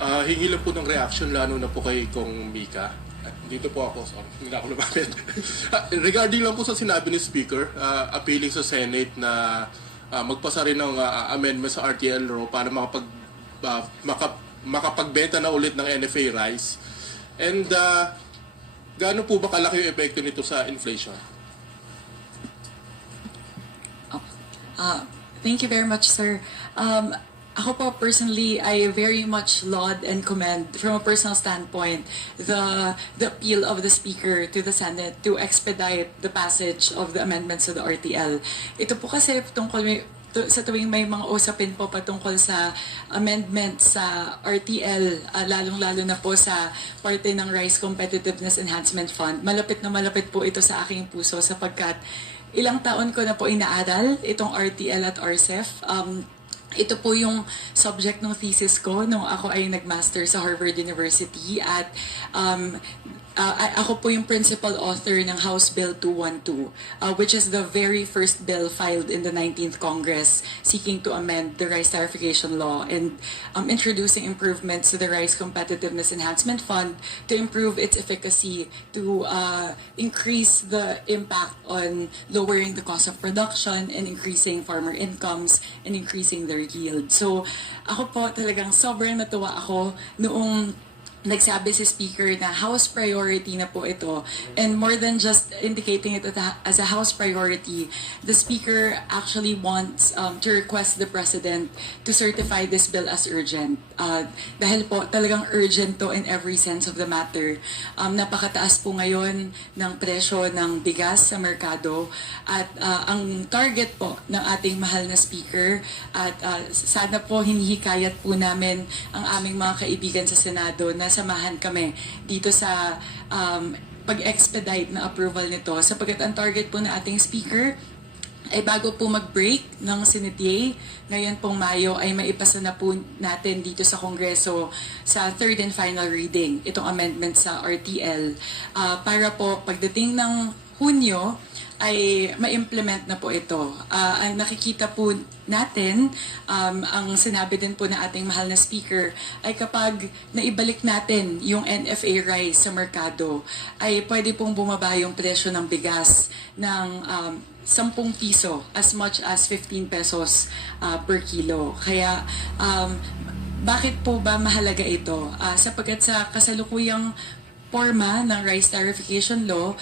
Hingi lang po ng reaction lalo na po kay Kong Mika. Dito po ako, sorry, hindi na ako lumapit. Regarding lang po sa sinabi ni Speaker, appealing sa Senate na magpasa rin ng amendment sa RTL law para makapagbenta na ulit ng NFA rice. And gaano po ba kalaki yung epekto nito sa inflation? Thank you very much, sir. Ako po personally, I very much laud and commend from a personal standpoint the appeal of the Speaker to the Senate to expedite the passage of the amendments to the RTL. Ito po kasi tungkol sa tuwing may mga usapin po patungkol sa amendment sa RTL, lalong-lalo na po sa parte ng Rice Competitiveness Enhancement Fund, malapit na malapit po ito sa aking puso sapagkat ilang taon ko na po inaaral itong RTL at RCEF. Ito po yung subject ng thesis ko nung ako ay nag-master sa Harvard University at ako po yung principal author ng House Bill 212, which is the very first bill filed in the 19th Congress seeking to amend the rice tarification law and introducing improvements to the Rice Competitiveness Enhancement Fund to improve its efficacy, to increase the impact on lowering the cost of production and increasing farmer incomes and increasing their yield. So ako po talagang sobrang natuwa ako noong nagsabi si Speaker na House priority na po ito. And more than just indicating it as a House priority, the Speaker actually wants to request the President to certify this bill as urgent. Dahil po talagang urgent to in every sense of the matter. Napakataas po ngayon ng presyo ng bigas sa merkado at ang target po ng ating mahal na Speaker at sana po hinihikayat po namin ang aming mga kaibigan sa Senado na samahan kami dito sa pag-expedite na approval nito sapagkat ang target po ng ating Speaker ay bago po mag-break ng Senate ngayon pong Mayo ay maipasa na po natin dito sa Kongreso sa third and final reading itong amendment sa RTL para po pagdating ng Hunyo ay ma-implement na po ito. Ang nakikita po natin, ang sinabi din po na ating mahal na Speaker, ay kapag naibalik natin yung NFA rice sa merkado, ay pwede pong bumaba yung presyo ng bigas ng 10 piso as much as 15 pesos per kilo. Kaya bakit po ba mahalaga ito? Sapagkat sa kasalukuyang forma ng rice tarification law,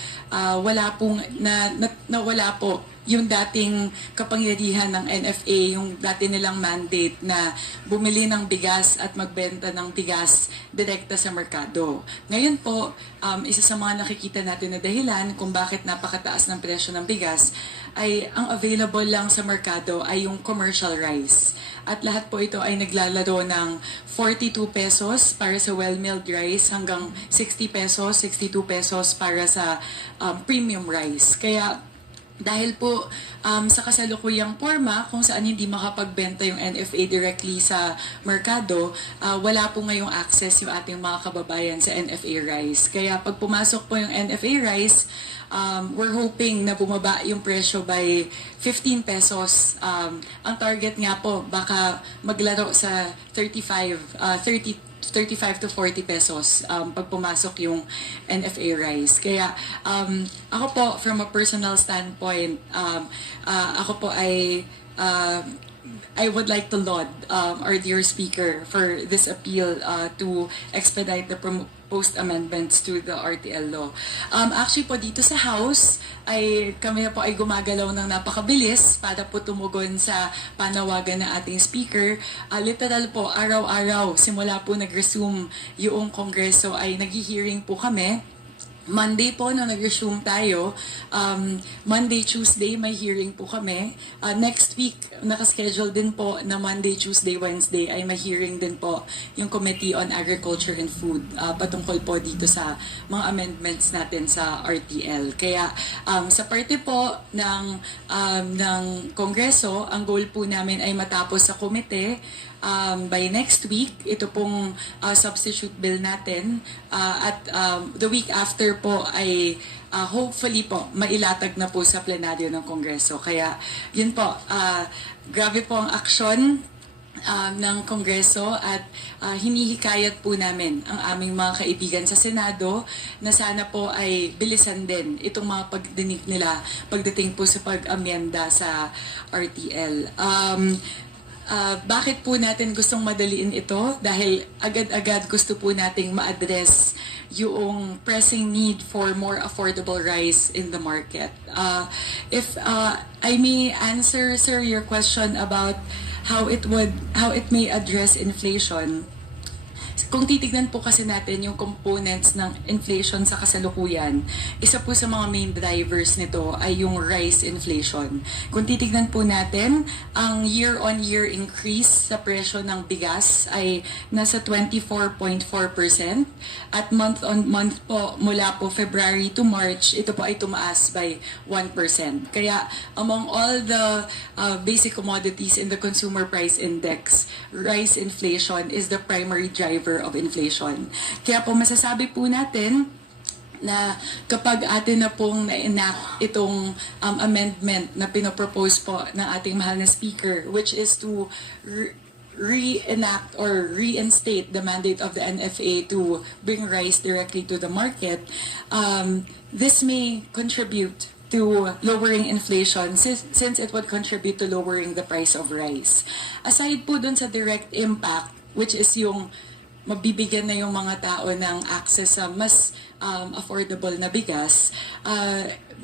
wala po yung dating kapangyarihan ng NFA, yung dati nilang mandate na bumili ng bigas at magbenta ng bigas direkta sa merkado. Ngayon po, isa sa mga nakikita natin na dahilan kung bakit napakataas ng presyo ng bigas ay ang available lang sa merkado ay yung commercial rice. At lahat po ito ay naglalaro ng 42 pesos para sa well-milled rice hanggang 60 pesos, 62 pesos para sa premium rice. Kaya dahil po sa kasalukuyang forma kung saan hindi makapagbenta yung NFA directly sa merkado, wala po ngayong access yung ating mga kababayan sa NFA rice. Kaya pag pumasok po yung NFA rice, we're hoping na bumaba yung presyo by 15 pesos. Ang target nga po baka maglaro sa 35 to 40 pesos pag pumasok yung NFA rice. Kaya ako po, from a personal standpoint, ako po ay I would like to laud our dear Speaker for this appeal to expedite the proposed amendments to the RTL law. Actually po dito sa House, kami na po ay gumagalaw ng napakabilis para po tumugon sa panawagan ng ating Speaker. Literal po, araw-araw, simula po nag-resume yung Kongreso ay nag-hearing po kami. Monday po, no, nag-resume tayo. Monday, Tuesday, may hearing po kami. Next week, nakaschedule din po na Monday, Tuesday, Wednesday ay may hearing din po yung Committee on Agriculture and Food patungkol po dito sa mga amendments natin sa RTL. Kaya sa parte po ng Kongreso, ang goal po namin ay matapos sa komite by next week, ito pong substitute bill natin at the week after po ay hopefully po mailatag na po sa plenaryo ng Kongreso. Kaya yun po, grabe po ang aksyon ng Kongreso at hinihikayat po namin ang aming mga kaibigan sa Senado na sana po ay bilisan din itong mga pagdinig nila pagdating po sa pag-amyenda sa RTL. Bakit po natin gustong madaliin ito? Dahil agad-agad gusto po nating ma-address yung pressing need for more affordable rice in the market. If I may answer, sir, your question about how it may address inflation. Kung titignan po kasi natin yung components ng inflation sa kasalukuyan, isa po sa mga main drivers nito ay yung rice inflation. Kung titignan po natin, ang year-on-year increase sa presyo ng bigas ay nasa 24.4% at month-on-month po mula po February to March, ito po ay tumaas by 1%. Kaya among all the basic commodities in the consumer price index, rice inflation is the primary driver of inflation. Kaya po masasabi po natin na kapag atin na pong na-enact itong amendment na pinopropose po ng ating mahal na speaker, which is to reenact or reinstate the mandate of the NFA to bring rice directly to the market, this may contribute to lowering inflation since it would contribute to lowering the price of rice. Aside po dun sa direct impact, which is yung mabibigyan na yung mga tao ng access sa mas affordable na bigas,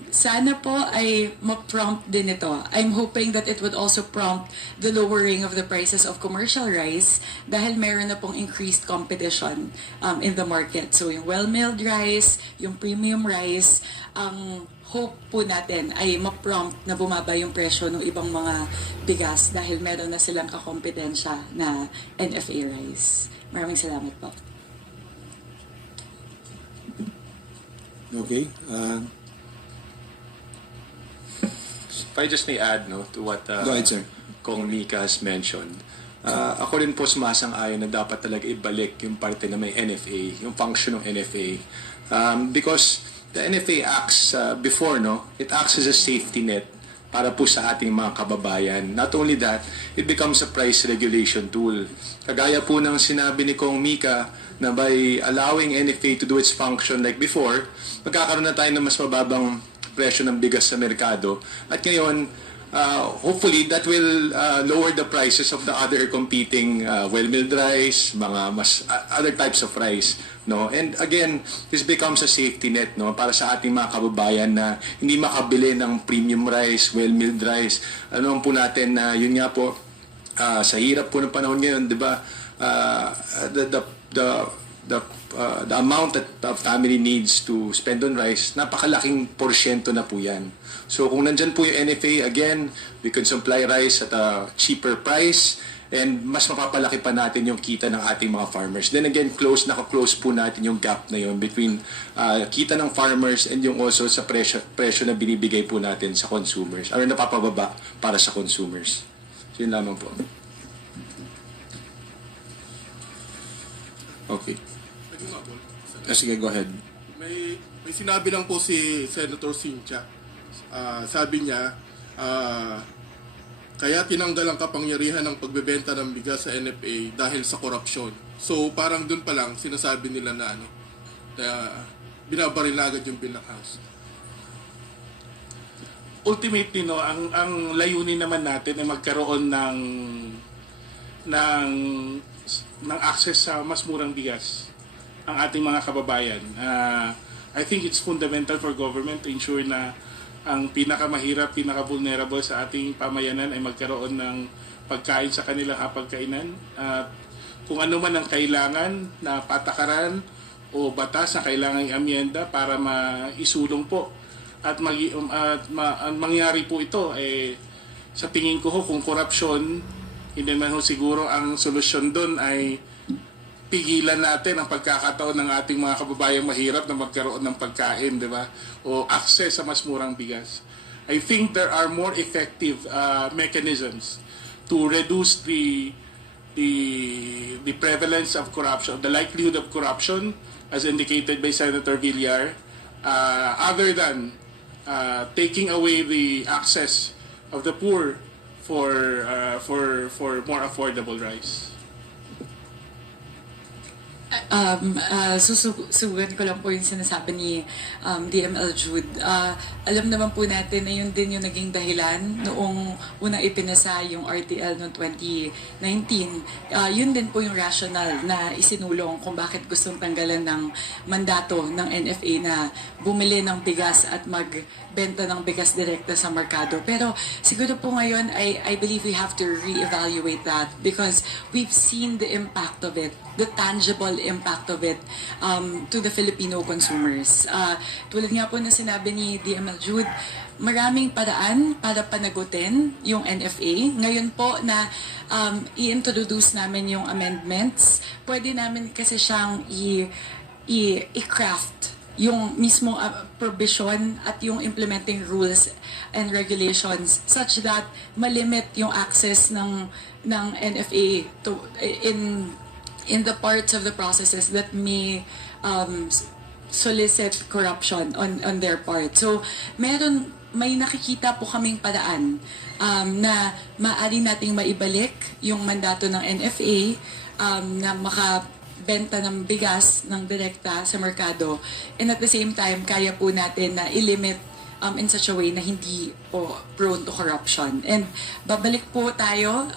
sana po ay ma-prompt din ito. I'm hoping that it would also prompt the lowering of the prices of commercial rice dahil meron na pong increased competition in the market. So yung well-milled rice, yung premium rice, ang hope po natin ay ma-prompt na bumaba yung presyo ng ibang mga bigas dahil meron na silang kakompetensya na NFA rice. Maraming salamat po. Okay. If I just may add to what Go ahead, sir. Kong Mika has mentioned, ako rin po sumasang-ayon na dapat talaga ibalik yung parte na may NFA, yung function ng NFA. Because the NFA acts before, it acts as a safety net para po sa ating mga kababayan. Not only that, it becomes a price regulation tool. Kagaya po ng sinabi ni Kong Mika na by allowing NFA to do its function like before, magkakaroon na tayo ng mas mababang presyo ng bigas sa merkado. At ngayon, hopefully that will lower the prices of the other competing well-milled rice, mga other types of rice. And again, this becomes a safety net para sa ating mga kababayan na hindi makabili ng premium rice, well-milled rice. Ano po natin na yun nga po, sa hirap po ng panahon ngayon, di ba, the amount that a family needs to spend on rice, napakalaking porsyento na po yan. So kung nandyan po yung NFA, again, we can supply rice at a cheaper price and mas mapapalaki pa natin yung kita ng ating mga farmers. Then again, naka-close po natin yung gap na yun between kita ng farmers and yung also sa presyo na binibigay po natin sa consumers, or napapababa para sa consumers. So yun lamang po. Okay. Sige, go ahead. May sinabi lang po si Senator Cynthia. Sabi niya, kaya tinanggal ang kapangyarihan ng pagbebenta ng bigas sa NFA dahil sa korupsyon. So parang dun pa lang sinasabi nila na binabaril na agad yung bill ng House. Ultimately, ang layunin naman natin ay magkaroon ng access sa mas murang bigas ang ating mga kababayan. I think it's fundamental for government to ensure na ang pinakamahirap, pinaka-vulnerable sa ating pamayanan ay magkaroon ng pagkain sa kanilang hapagkainan. Kung ano man ang kailangan na patakaran o batas na kailangan i-amyenda para maisulong po at mangyari po ito, sa tingin ko kung korupsyon, hindi man siguro ang solusyon doon ay pigilan natin ang pagkakataon ng ating mga kababayang mahirap na magkaroon ng pagkain, di ba? O access sa mas murang bigas. I think there are more effective mechanisms to reduce the prevalence of corruption, the likelihood of corruption, as indicated by Senator Villar, other than taking away the access of the poor for more affordable rice. Susugan ko lang po yung sinasabi ni DML Jude. Alam naman po natin na yun din yung naging dahilan noong unang ipinasa yung RTL noong 2019. Yun din po yung rationale na isinulong kung bakit gustong tanggalan ng mandato ng NFA na bumili ng bigas at magbenta ng bigas direkta sa merkado. Pero siguro po ngayon, I believe we have to reevaluate that because we've seen the impact of it, the tangible impact of it to the Filipino consumers. Tulad nga po na sinabi ni DML Jude, maraming paraan para panagutin yung NFA. Ngayon po na i-introduce namin yung amendments, pwede namin kasi siyang i-craft yung mismong provision at yung implementing rules and regulations such that malimit yung access ng NFA to in the parts of the processes that may solicit corruption on their part. So, may nakikita po kaming paraan na maaari nating maibalik yung mandato ng NFA na makabenta ng bigas ng direkta sa merkado, and at the same time, kaya po natin na ilimit in such a way na hindi po prone to corruption. And babalik po tayo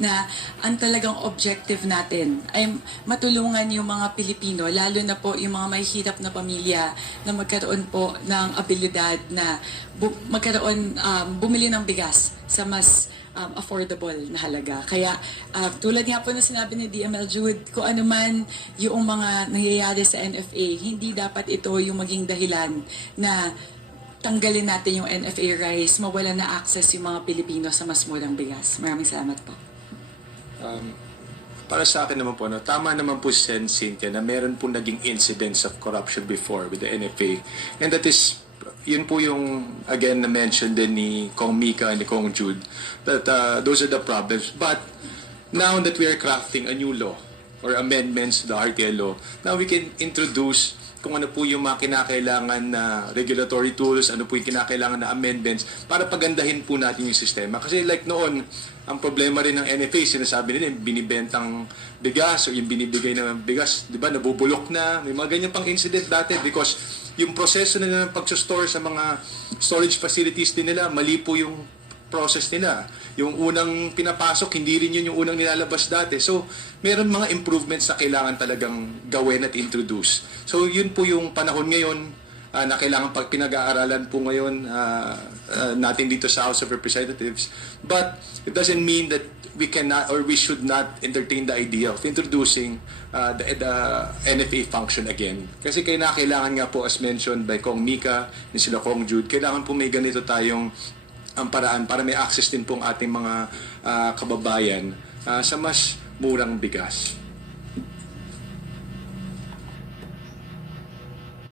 na ang talagang objective natin ay matulungan yung mga Pilipino, lalo na po yung mga mahihirap na pamilya na magkaroon po ng abilidad na bumili ng bigas sa mas affordable na halaga. Kaya tulad nga po na sinabi ni DML Jude, kung ano man yung mga nangyayari sa NFA, hindi dapat ito yung maging dahilan na tanggalin natin yung NFA rice, mawala na access yung mga Pilipino sa mas murang bigas. Maraming salamat po. Para sa akin naman po, no, tama naman po si Cynthia na meron po naging incidents of corruption before with the NFA. And that is, yun po yung, again, na-mention din ni Kong Mika and ni Kong Jude, that those are the problems. But now that we are crafting a new law or amendments to the RTL law, now we can introduce kung ano po yung mga kinakailangan na regulatory tools, ano po yung kinakailangan na amendments para pagandahin po natin yung sistema. Kasi like noon, ang problema rin ng NFA, sinasabi nila yung binibentang bigas o yung binibigay na bigas, di ba, nabubulok na. May mga ganyan pang incident dati because yung proseso nila ng pag-store sa mga storage facilities din nila, mali po yung process nila. Yung unang pinapasok, hindi rin yun yung unang nilalabas dati. So, meron mga improvements na kailangan talagang gawin at introduce. So, yun po yung panahon ngayon na kailangan pag pinag-aaralan po ngayon natin dito sa House of Representatives. But it doesn't mean that we cannot or we should not entertain the idea of introducing the NFA function again. Kasi kailangan nga po, as mentioned by Kong Mika and sila Kong Jude, kailangan po may ganito tayong ang paraan para may access din pong ating mga kababayan sa mas murang bigas.